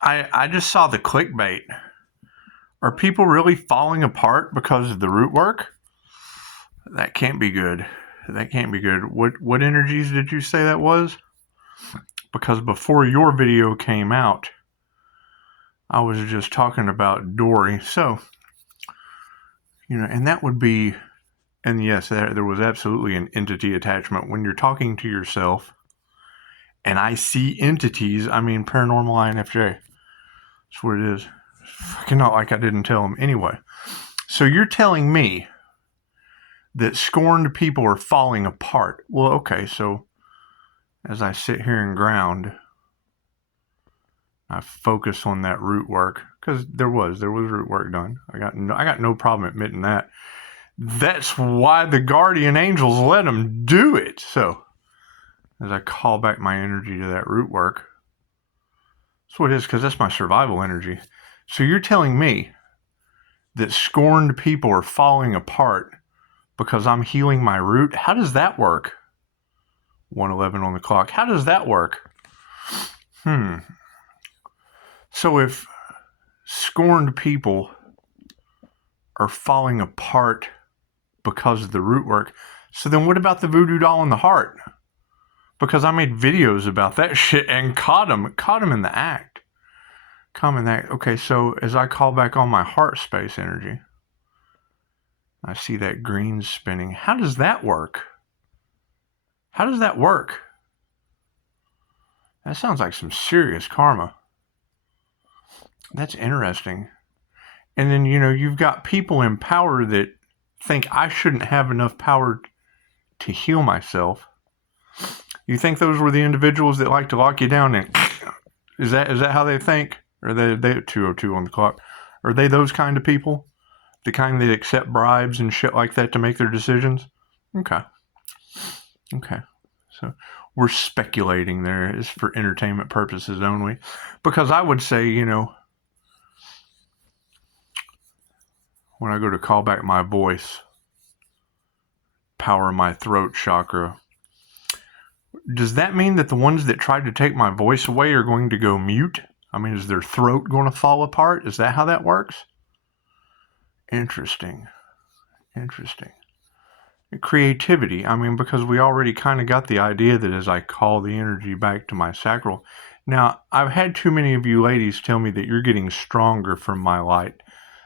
I just saw the clickbait. Are people really falling apart because of the root work? That can't be good. That can't be good. What energies did you say that was? Because before your video came out, I was just talking about Dory. So, and that would be, and yes, there was absolutely an entity attachment. When you're talking to yourself, and I see entities, I mean paranormal INFJ. That's what it is. Fucking not like I didn't tell them. Anyway, so you're telling me that scorned people are falling apart. Well, okay, so as I sit here and ground, I focus on that root work, because there was root work done. I got no problem admitting that. That's why the guardian angels let them do it. So as I call back my energy to that root work, that's what it is, because that's my survival energy. So you're telling me that scorned people are falling apart because I'm healing my root? How does that work? 1:11 on the clock. How does that work? So if scorned people are falling apart because of the root work, so then what about the voodoo doll in the heart? Because I made videos about that shit and caught him in the act. Okay, so as I call back on my heart space energy, I see that green spinning. How does that work? How does that work? That sounds like some serious karma. That's interesting. And then, you've got people in power that think I shouldn't have enough power to heal myself. You think those were the individuals that like to lock you down and is that how they think? Or they 2:02 on the clock? Are they those kind of people? The kind that accept bribes and shit like that to make their decisions? Okay. So we're speculating there. It's for entertainment purposes only. Because I would say, when I go to call back my voice, power my throat chakra, does that mean that the ones that tried to take my voice away are going to go mute? I mean, is their throat going to fall apart? Is that how that works? Interesting. Creativity. I mean, because we already kind of got the idea that as I call the energy back to my sacral. Now, I've had too many of you ladies tell me that you're getting stronger from my light.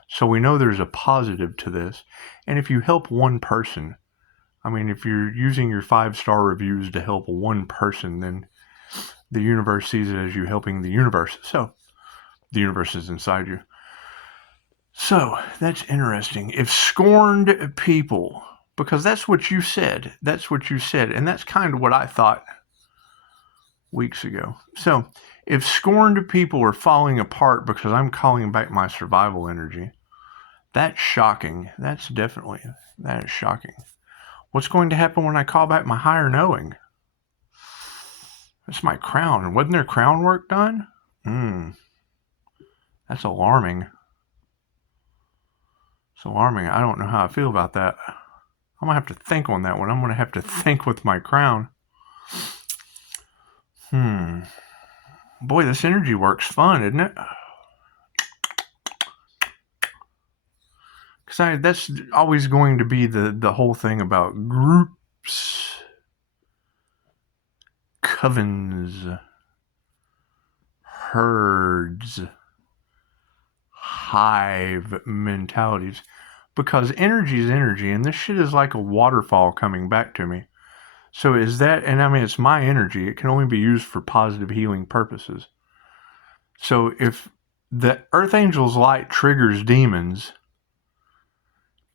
So we know there's a positive to this. And if you help one person, I mean, if you're using your 5-star reviews to help one person, then the universe sees it as you helping the universe. So the universe is inside you. So that's interesting. If scorned people, because that's what you said. And that's kind of what I thought weeks ago. So if scorned people are falling apart because I'm calling back my survival energy, that's shocking. That is shocking. What's going to happen when I call back my higher knowing? That's my crown. Wasn't there crown work done? That's alarming. It's alarming. I don't know how I feel about that. I'm going to have to think on that one. I'm going to have to think with my crown. Boy, this energy work's fun, isn't it? Because that's always going to be the whole thing about groups, covens, herds, hive mentalities. Because energy is energy, and this shit is like a waterfall coming back to me. So is that, and I mean, it's my energy. It can only be used for positive healing purposes. So if the Earth Angel's light triggers demons,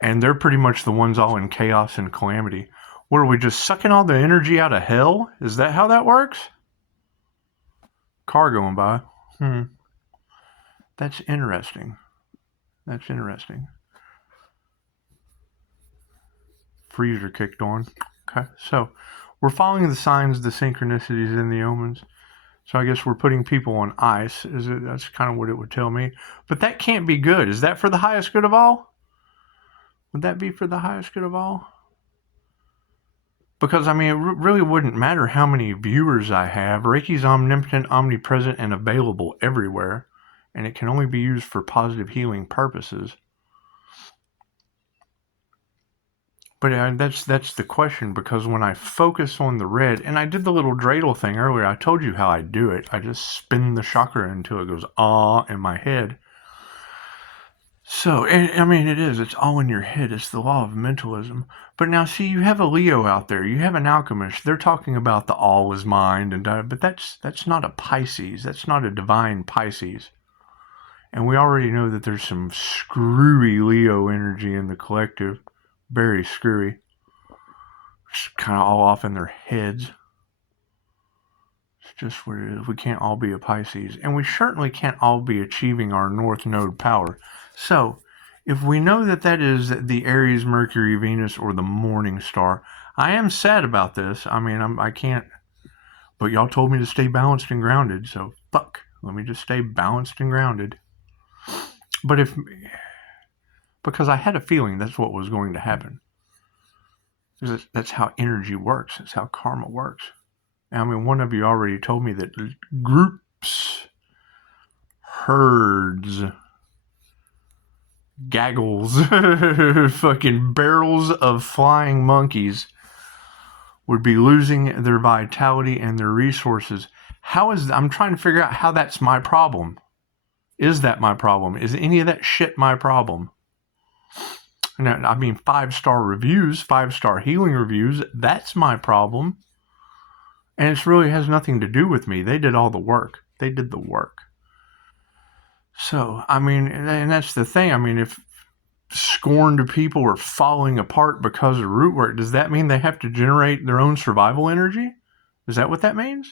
and they're pretty much the ones all in chaos and calamity, what, are we just sucking all the energy out of hell? Is that how that works? Car going by. That's interesting. Freezer kicked on. Okay, so we're following the signs, the synchronicities, and the omens. So I guess we're putting people on ice. That's kind of what it would tell me. But that can't be good. Is that for the highest good of all? Would that be for the highest good of all? Because, I mean, it really wouldn't matter how many viewers I have. Reiki's omnipotent, omnipresent, and available everywhere. And it can only be used for positive healing purposes. But that's the question, because when I focus on the red, and I did the little dreidel thing earlier, I told you how I do it. I just spin the chakra until it goes ah in my head. So, and, I mean, it's all in your head. It's the law of mentalism. But now, see, you have a Leo out there. You have an alchemist. They're talking about the all is mind, but that's not a Pisces. That's not a divine Pisces. And we already know that there's some screwy Leo energy in the collective. Very screwy. Just kind of all off in their heads. It's just what it is. We can't all be a Pisces. And we certainly can't all be achieving our North Node power. So, if we know that that is the Aries, Mercury, Venus, or the Morning Star, I am sad about this. I mean, I can't. But y'all told me to stay balanced and grounded, so fuck. Let me just stay balanced and grounded. But because I had a feeling that's what was going to happen. That's how energy works. That's how karma works. I mean, one of you already told me that groups, herds, gaggles, fucking barrels of flying monkeys would be losing their vitality and their resources. I'm trying to figure out how that's my problem. Is that my problem? Is any of that shit my problem? Now, I mean, 5-star reviews, 5-star healing reviews, that's my problem. And it really has nothing to do with me. They did all the work. They did the work. So, I mean, and that's the thing. I mean, if scorned people are falling apart because of root work, does that mean they have to generate their own survival energy? Is that what that means?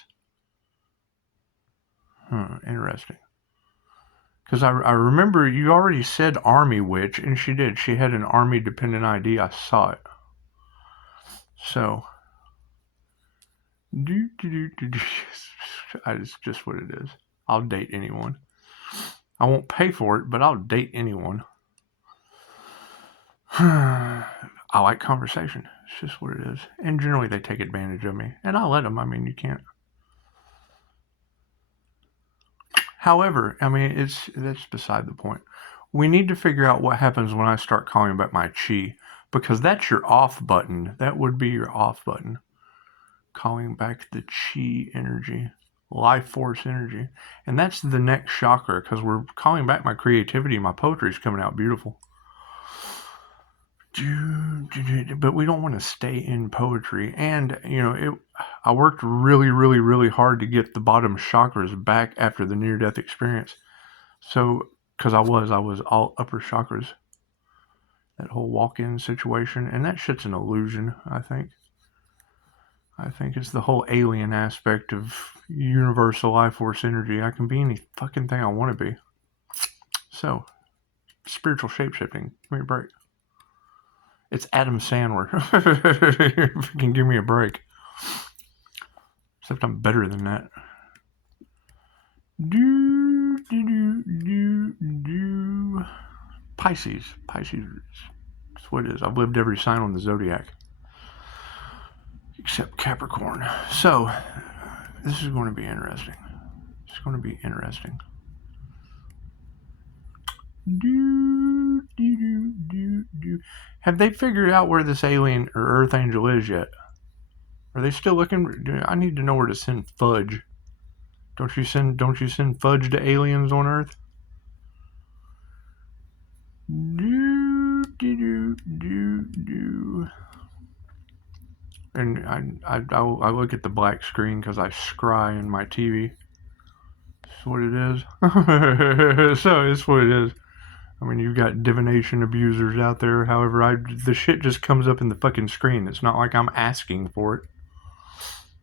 Interesting. Because I remember you already said Army Witch, and she did. She had an Army dependent ID. I saw it. So, it's just what it is. I'll date anyone. I won't pay for it, but I'll date anyone. I like conversation. It's just what it is. And generally they take advantage of me. And I let them. I mean, you can't. However, I mean, that's beside the point. We need to figure out what happens when I start calling back my chi. Because that's your off button. That would be your off button. Calling back the chi energy. Life force energy. And that's the next chakra. Because we're calling back my creativity. My poetry is coming out beautiful. But we don't want to stay in poetry. And, I worked really, really, really hard to get the bottom chakras back after the near-death experience. So, because I was all upper chakras. That whole walk-in situation. And that shit's an illusion, I think. I think it's the whole alien aspect of universal life force energy. I can be any fucking thing I want to be. So, spiritual shape-shifting. Give me a break. It's Adam Sandler. If you can give me a break. Except I'm better than that. Pisces. Pisces is what it is. I've lived every sign on the zodiac. Except Capricorn. So, this is going to be interesting. It's going to be interesting. Have they figured out where this alien or Earth Angel is yet? Are they still looking? I need to know where to send fudge. Don't you send fudge to aliens on Earth? And I look at the black screen because I scry in my TV. That's what it is. So it's what it is. I mean, you've got divination abusers out there. However, the shit just comes up in the fucking screen. It's not like I'm asking for it.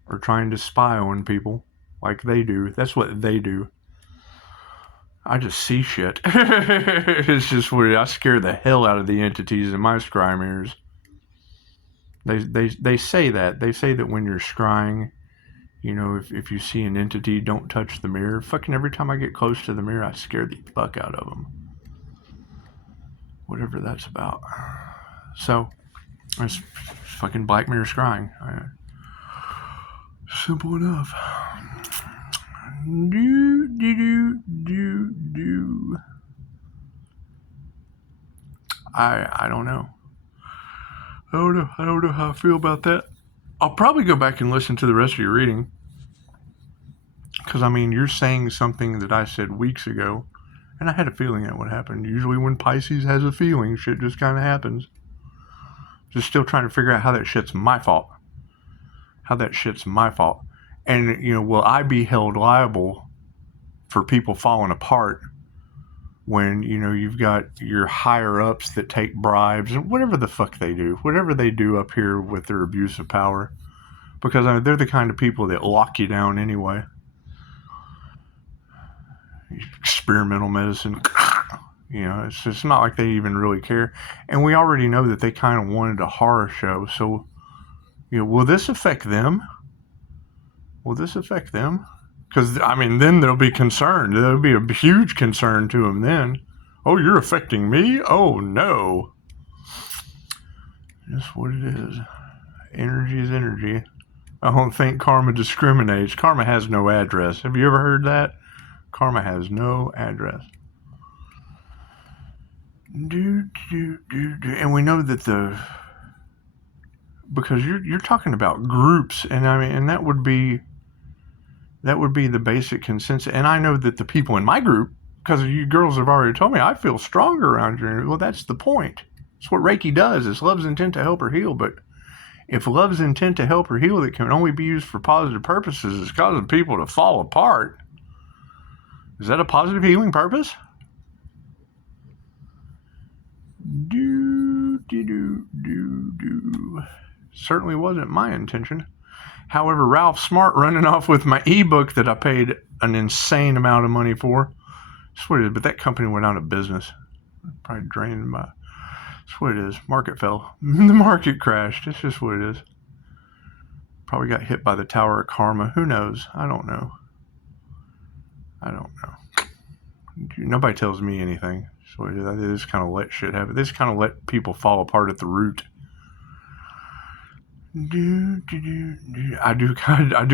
Or trying to spy on people like they do. That's what they do. I just see shit. It's just weird. I scare the hell out of the entities in my scry mirrors. They say that. They say that when you're scrying, if you see an entity, don't touch the mirror. Fucking every time I get close to the mirror, I scare the fuck out of them. Whatever that's about. So, It's fucking Black Mirror scrying. Simple enough. I don't know. I don't know how I feel about that. I'll probably go back and listen to the rest of your reading. Because, I mean, you're saying something that I said weeks ago, and I had a feeling that would happen. Usually when Pisces has a feeling, shit just kind of happens. Just still trying to figure out how that shit's my fault. And, you know, will I be held liable for people falling apart when, you know, you've got your higher-ups that take bribes and whatever the fuck they do up here with their abuse of power. Because I mean, they're the kind of people that lock you down anyway. Experimental medicine. You know, it's just not like they even really care. And we already know that they kind of wanted a horror show. So, you know, will this affect them? Because, I mean, then they'll be concerned. There'll be a huge concern to them then. Oh, you're affecting me? Oh, no. That's what it is. Energy is energy. I don't think karma discriminates. Karma has no address. Have you ever heard that? Karma has no address. And we know that because you're talking about groups, and I mean, and that would be the basic consensus. And I know that the people in my group, because you girls have already told me, I feel stronger around you. Well, that's the point. It's what Reiki does. It's love's intent to help her heal. But if love's intent to help her heal that can only be used for positive purposes is causing people to fall apart, is that a positive healing purpose? Certainly wasn't my intention. However, Ralph Smart running off with my ebook that I paid an insane amount of money for. That's what it is, but that company went out of business. Probably drained my... That's what it is. Market fell. The market crashed. It's just what it is. Probably got hit by the Tower of Karma. Who knows? I don't know. Nobody tells me anything. So I just kind of let shit happen. They just kind of let people fall apart at the root. I do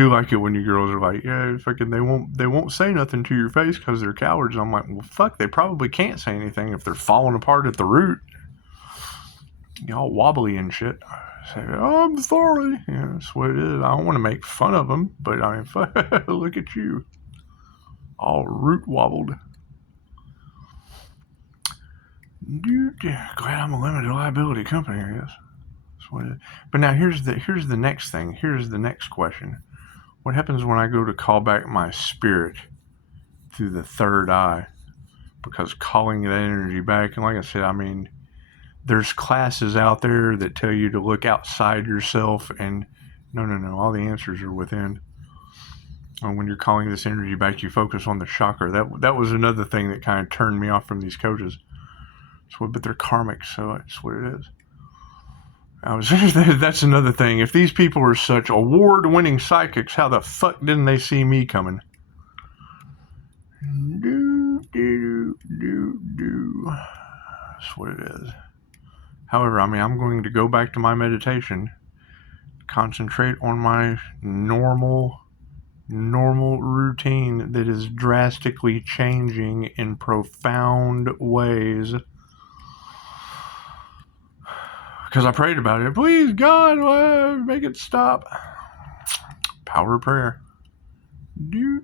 like it when you girls are like, yeah, fucking they won't say nothing to your face because they're cowards. I'm like, well, fuck, they probably can't say anything if they're falling apart at the root. Y'all wobbly and shit. Say, oh, I'm sorry. Yeah, that's what it is. I don't want to make fun of them, but I mean, look at you, all root wobbled. Glad I'm a limited liability company, I guess. But now here's the next thing. Here's the next question. What happens when I go to call back my spirit through the third eye? Because calling that energy back, and like I said, I mean, there's classes out there that tell you to look outside yourself, and no, all the answers are within. And when you're calling this energy back, you focus on the chakra. That was another thing that kind of turned me off from these coaches. But they're karmics, so that's what it is. That's another thing. If these people are such award-winning psychics, how the fuck didn't they see me coming? That's what it is. However, I mean, I'm going to go back to my meditation, concentrate on my normal routine that is drastically changing in profound ways. Because I prayed about it. Please, God, make it stop. Power of prayer. I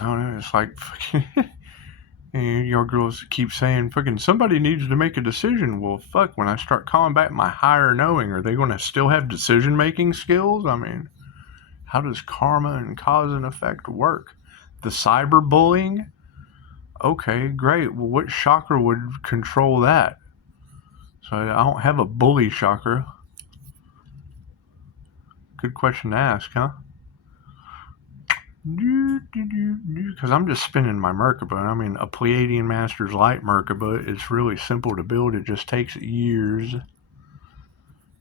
don't know. It's like fucking... y'all girls keep saying, fucking, somebody needs to make a decision. Well, fuck, when I start calling back my higher knowing, are they going to still have decision-making skills? I mean, how does karma and cause and effect work? The cyberbullying? Okay, great. Well, what chakra would control that? So I don't have a bully chakra. Good question to ask, huh? Because I'm just spinning my Merkaba. I mean, a Pleiadian Master's Light Merkaba is really simple to build. It just takes years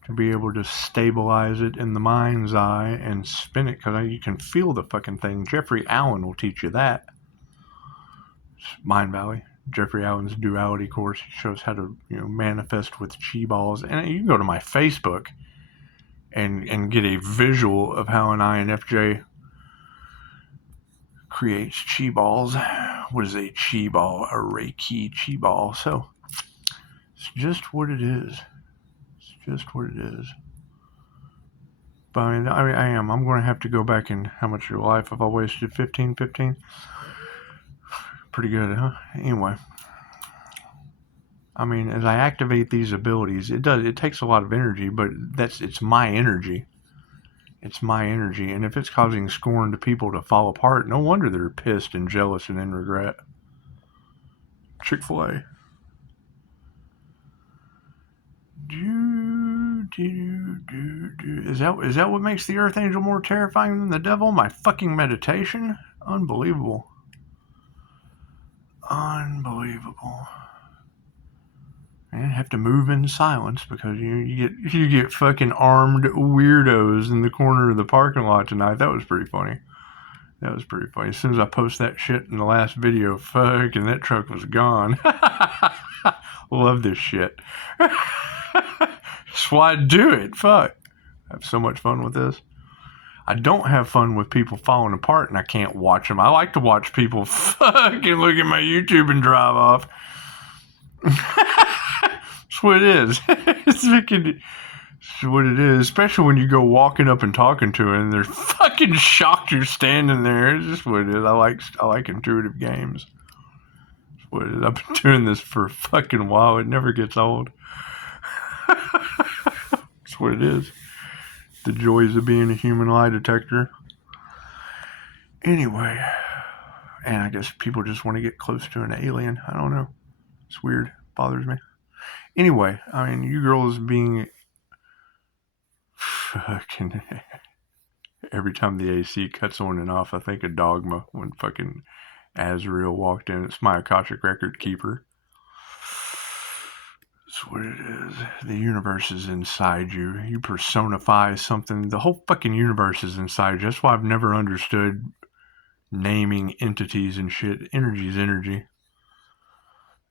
to be able to stabilize it in the mind's eye and spin it, because you can feel the fucking thing. Jeffrey Allen will teach you that. Mind Valley. Jeffrey Allen's duality course. He shows how to, manifest with chi balls. And you can go to my Facebook and get a visual of how an INFJ creates chi balls. What is a chi ball? A Reiki chi ball. So it's just what it is. It's just what it is. But I am. I'm going to have to go back and how much of your life have I wasted? 15? Pretty good, huh? Anyway. As I activate these abilities, it takes a lot of energy, but it's my energy. It's my energy. And if it's causing scorned people to fall apart, no wonder they're pissed and jealous and in regret. Chick-fil-A. Is that what makes the Earth Angel more terrifying than the devil? My fucking meditation? Unbelievable. Unbelievable. And have to move in silence because you get fucking armed weirdos in the corner of the parking lot tonight. That was pretty funny. As soon as I post that shit in the last video, fucking that truck was gone. Love this shit. That's why I do it. Fuck. I have so much fun with this. I don't have fun with people falling apart and I can't watch them. I like to watch people fucking look at my YouTube and drive off. That's what it is. It's what it is. Especially when you go walking up and talking to them and they're fucking shocked you're standing there. It's just what it is. I like intuitive games. That's what it is. I've been doing this for a fucking while. It never gets old. That's what it is. The joys of being a human lie detector. Anyway. And I guess people just want to get close to an alien. I don't know. It's weird. Bothers me. Anyway, you girls being fucking every time the AC cuts on and off, I think of Dogma when fucking Azrael walked in. It's my Akashic record keeper. That's what it is. The universe is inside you. You personify something. The whole fucking universe is inside you. That's why I've never understood naming entities and shit. Energy is energy.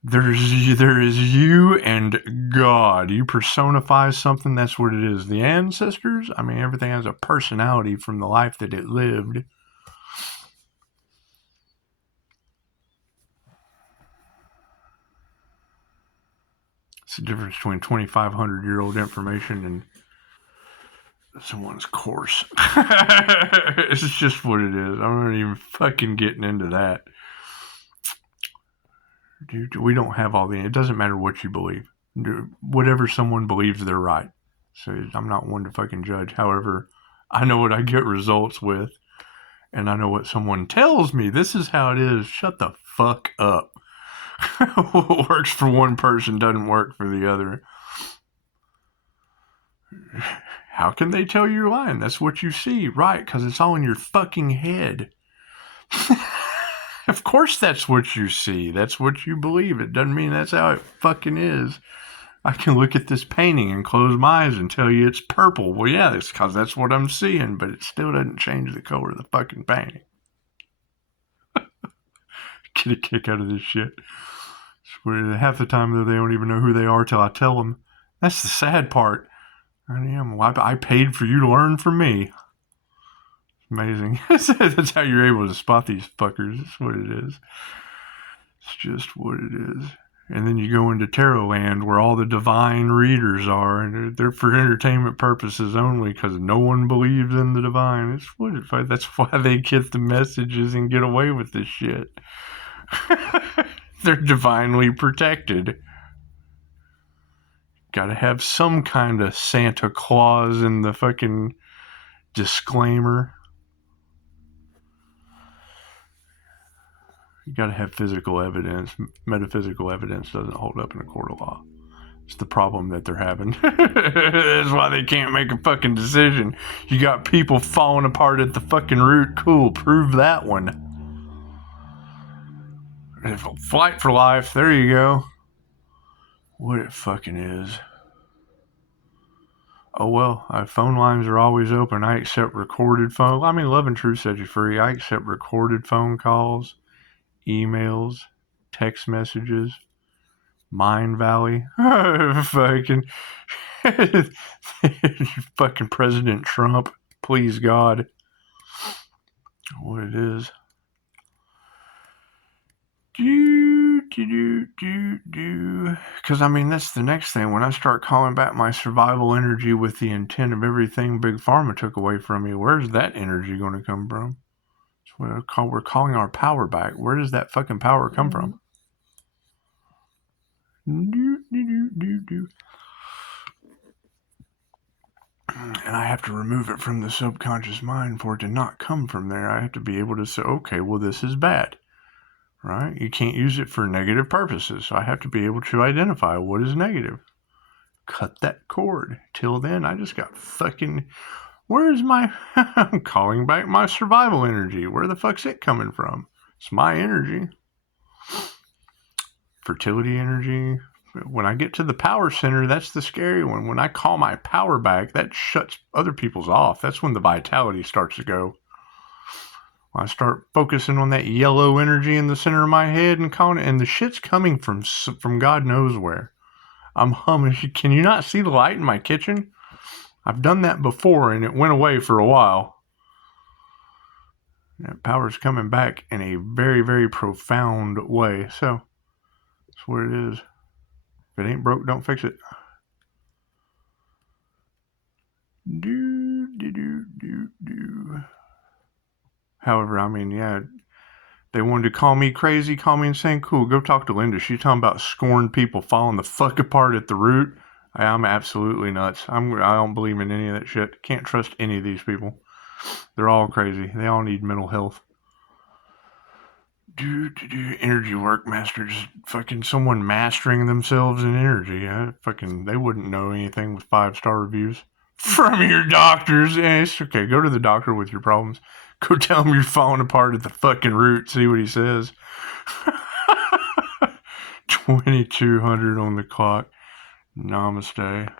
There is you and God. You personify something, that's what it is. The ancestors, everything has a personality from the life that it lived. It's the difference between 2,500-year-old information and someone's course. It's just what it is. I'm not even fucking getting into that. Dude, we don't have all the... It doesn't matter what you believe. Dude, whatever someone believes, they're right. So I'm not one to fucking judge. However, I know what I get results with. And I know what someone tells me. This is how it is. Shut the fuck up. What works for one person doesn't work for the other. How can they tell you're lying? That's what you see. Right, because it's all in your fucking head. Of course that's what you see. That's what you believe. It doesn't mean that's how it fucking is. I can look at this painting and close my eyes and tell you it's purple. Well, yeah, it's because that's what I'm seeing, but it still doesn't change the color of the fucking painting. Get a kick out of this shit. Half the time, though, they don't even know who they are till I tell them. That's the sad part. I paid for you to learn from me. Amazing. That's how you're able to spot these fuckers. That's what it is. It's just what it is. And then you go into tarot land where all the divine readers are, and they're for entertainment purposes only because no one believes in the divine. That's why they get the messages and get away with this shit. They're divinely protected. Gotta have some kind of Santa Claus in the fucking disclaimer. You gotta have physical evidence. Metaphysical evidence doesn't hold up in a court of law. It's the problem that they're having. That's why they can't make a fucking decision. You got people falling apart at the fucking root. Cool, prove that one. Flight for life, there you go. What it fucking is. Oh well, phone lines are always open. I accept recorded phone. Love and Truth set you free. I accept recorded phone calls, emails, text messages, Mind Valley, fucking, fucking President Trump, please God, what it is. Because, I mean, that's the next thing. When I start calling back my survival energy with the intent of everything Big Pharma took away from me, where's that energy going to come from? We're calling our power back. Where does that fucking power come from? And I have to remove it from the subconscious mind for it to not come from there. I have to be able to say, okay, well, this is bad. Right? You can't use it for negative purposes. So I have to be able to identify what is negative. Cut that cord. Till then, I just got fucking... Where's my... I'm calling back my survival energy. Where the fuck's it coming from? It's my energy. Fertility energy. When I get to the power center, that's the scary one. When I call my power back, that shuts other people's off. That's when the vitality starts to go. I start focusing on that yellow energy in the center of my head and calling it, and the shit's coming from God knows where. I'm humming. Can you not see the light in my kitchen? I've done that before, and it went away for a while. That power's coming back in a very, very profound way. So, that's what it is. If it ain't broke, don't fix it. However, I mean, yeah, they wanted to call me crazy, call me insane. Cool, go talk to Linda. She's talking about scorned people falling the fuck apart at the root. I'm absolutely nuts. I don't believe in any of that shit. Can't trust any of these people. They're all crazy. They all need mental health. Energy work master, just fucking someone mastering themselves in energy. They wouldn't know anything with 5-star reviews from your doctors. It's okay. Go to the doctor with your problems. Go tell him you're falling apart at the fucking root. See what he says. 2200 on the clock. Namaste.